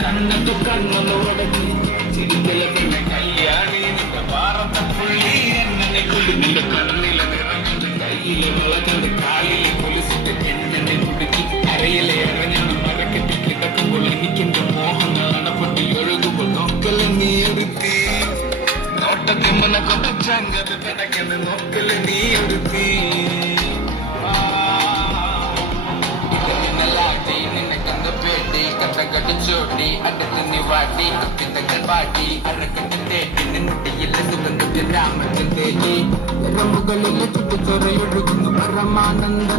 കണ്ണത്ത് കണ്ണുടക്കി ചിരിക്കല പിന്നെ കല്യാണി നിന്റെ ഭാരത പുള്ളി എന്നെ കുടി നിന്റെ കണ്ണിലെ നിറഞ്ഞത് കയ്യിലെ വളകണ്ട് കാലിലെ കൊലിച്ചിട്ട് എന്നെ കുടുക്കി കരയിലെ ഇറങ്ങണം മരക്കെട്ടി കിടക്കുമ്പോൾ എനിക്കെന്റെ മോഹങ്ങൾ അണപ്പെട്ടി ഒഴുകുമ്പോൾ നോക്കല് നീ ഒരുത്തി നോട്ടത്തിൽ മന കൊണ്ടത് കിടക്കുന്ന നോക്കല് നീ ഒരുത്തി കട്ടകടിച്ചോടി അടുത്ത് നീ വാടി കപ്പിന്തകൾ വാടി അരക്കട്ട് തേടി നിന്നുട്ടിയില്ല സുഗന്ധത്തിൽ രാമത്തിൽ തേടി മുകളിലെ ചുറ്റുചൊറയൊഴുകുന്നു പരമാനന്ദ